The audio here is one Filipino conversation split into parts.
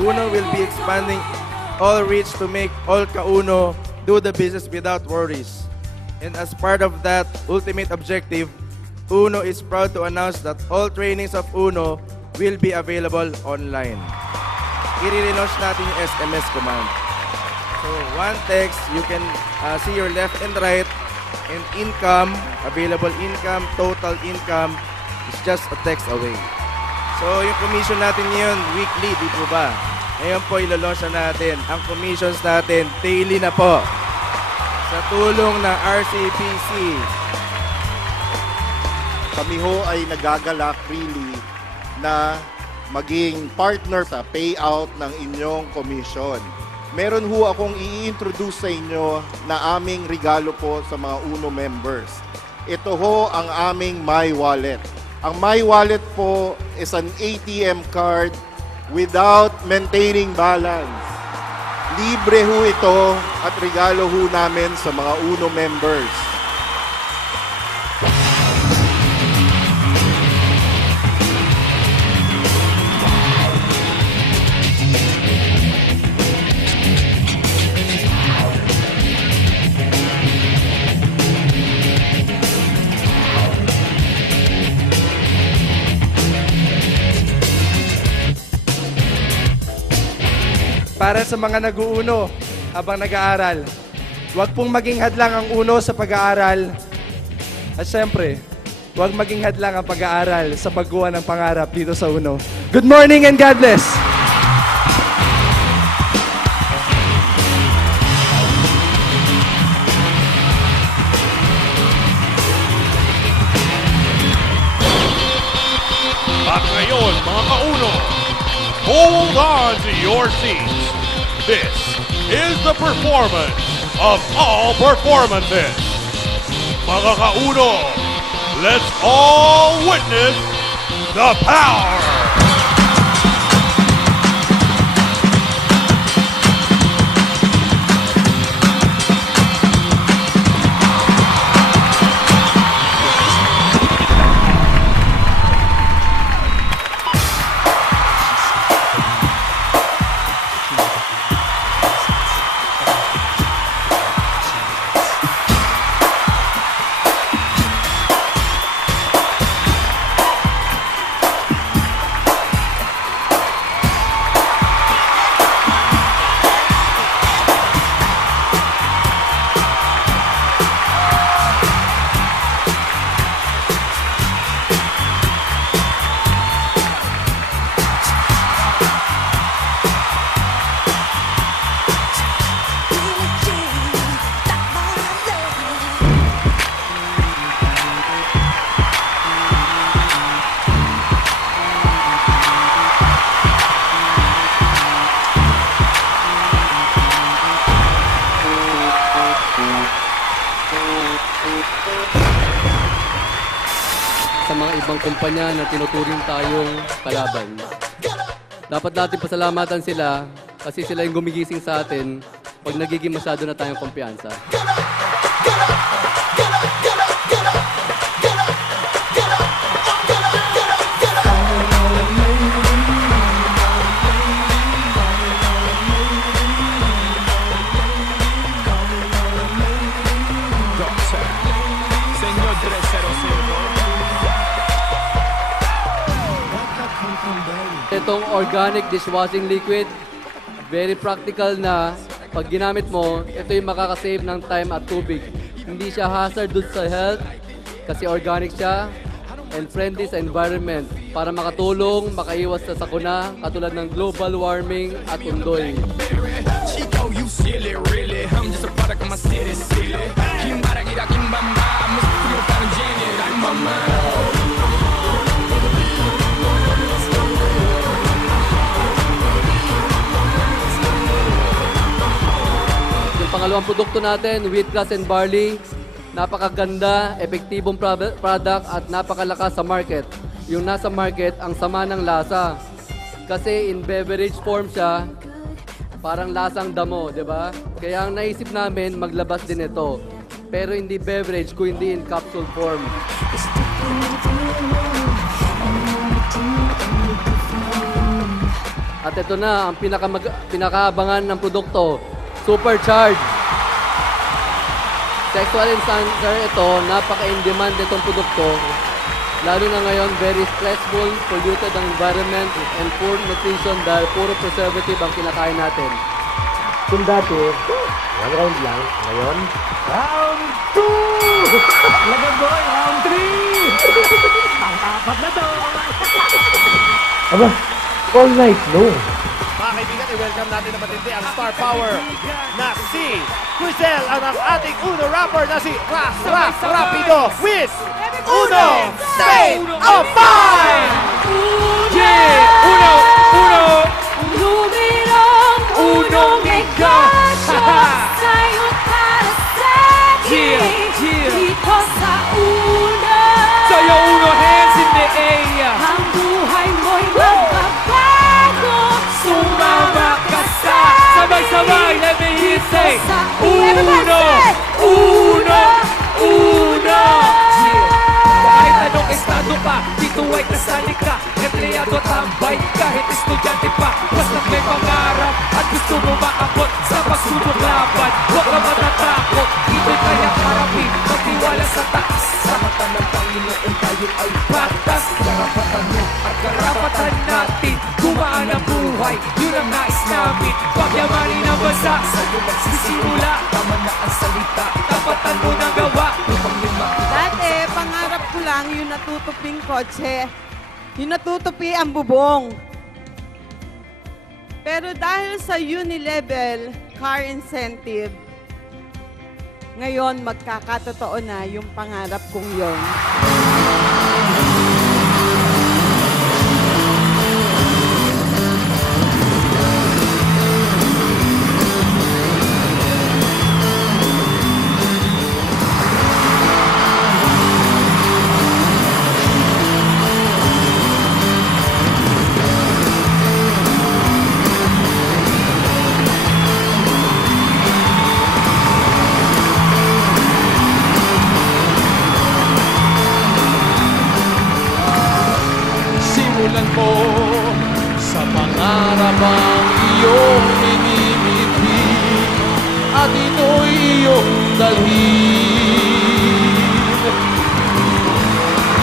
Uno will be expanding all reach to make all Kauno do the business without worries. And as part of that ultimate objective, Uno is proud to announce that all trainings of Uno will be available online. I-relaunch natin yung SMS command. So, one text, you can see your left and right, and income, available income, total income, is just a text away. So, yung commission natin ngayon, weekly, di po ba? Ngayon po, ilo-launch na natin. Ang commissions natin, daily na po. Sa tulong ng RCPC. Kami ho ay nagagalak really na maging partner sa payout ng inyong commission. Meron ho akong i-introduce sa inyo na aming regalo po sa mga Uno members. Ito ho ang aming My Wallet. Ang My Wallet po is an ATM card without maintaining balance. Libre ho ito at regalo ho namin sa mga Uno members. Para sa mga nag-uuno habang nag-aaral, huwag pong maging hadlang ang uno sa pag-aaral. At syempre, huwag maging hadlang ang pag-aaral sa pagkuha ng pangarap dito sa Uno. Good morning and God bless! At ngayon, mga kauno, hold on to your seats. This is the performance of all performances. Mga kauno, let's all witness the power. Sa mga ibang kumpanya na tinuturing tayong kalaban. Dapat natin pasalamatan sila kasi sila yung gumigising sa atin pag nagiging masyado na tayong kumpiyansa. Itong organic dishwashing liquid, very practical na pag ginamit mo, ito yung makakasave ng time at tubig. Hindi siya hazardous sa health kasi organic siya and friendly sa environment para makatulong, makaiwas sa sakuna katulad ng global warming at undoy. Pangalawang produkto natin, wheatgrass and barley. Napakaganda, epektibong product at napakalakas sa market. Yung nasa market, ang sama ng lasa. Kasi in beverage form siya, parang lasang damo, di ba? Kaya ang naisip namin, maglabas din ito. Pero hindi beverage, kung hindi in capsule form. At ito na ang pinakaabangan ng produkto, Supercharge. Sexual enhancer ito, napaka-in-demand itong produkto. Lalo na ngayon, very stressful, polluted ang environment, and poor nutrition dahil puro preservative ang kinakain natin. Kung dati, 1 round lang. Ngayon, round 2! Lagan boy, round 3! Pang-apat na to! Aba, all night, no? Mga kaibigan, i-welcome natin na matindi ang star power na si Quizelle at ang ating Uno rapper na si Rapido with Uno State of Mind! Yeah! Uno! Unong negosyo sa'yo't para sa'kin. Dito sa Uno. Sa'yo Uno, hands in the air. Ang buhay mo'y magbabago. Sumama ka sa sabay-sabay, let me hear you say Uno! Uno! Uno! Kahit anong estado pa, dito ay kasali ka. Empleyado, tambay, kahit estudyante pa. Basta't may pangarap at gusto mo maabot sa pagsubok laban. Huwag ka matatakot, ito'y kayang harapin. Magtiwala sa taas, sa mata ng Panginoon tayo ay batas. Karapatan mo at karapatan natin. Gumaan ang buhay, yun ang nais namin. Pagyamanin ang bansa, sa'yo magsisimula. Tama na ang salita, tapatan mo ng gawa. Dati, pangarap ko lang yung natutuping kotse. Yung natutupi ang bubong. Pero dahil sa Unilevel car incentive, ngayon magkakatotoo na yung pangarap kong yon. Simulan mo sa pangarap ang iyong minimiti at ito'y iyong dalhin.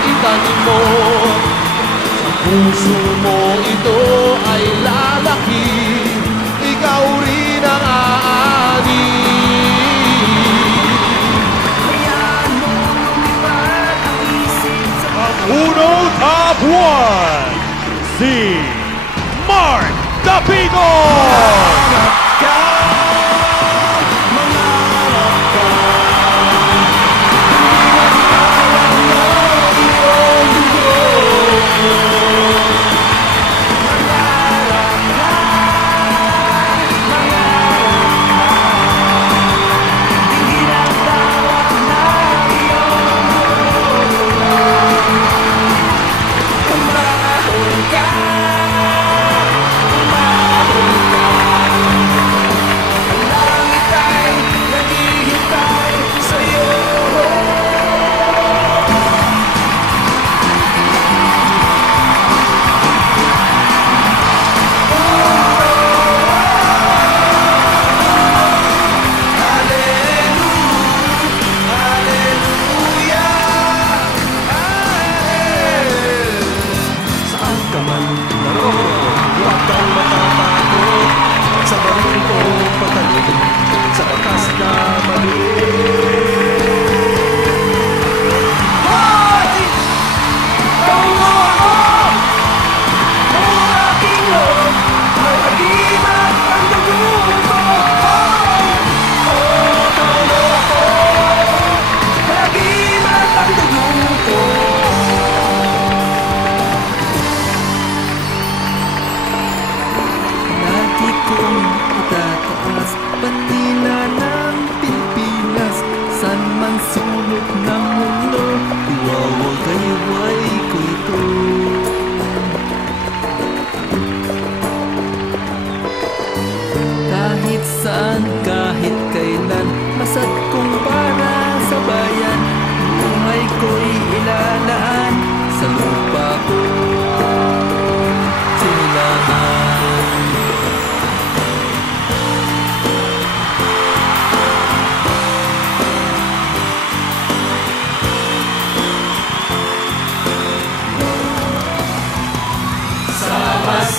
Itanim mo sa puso mo, ito ay lalaki. Ikaw rin ang aani. Uno Top 1, si Mark Dapigon!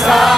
sa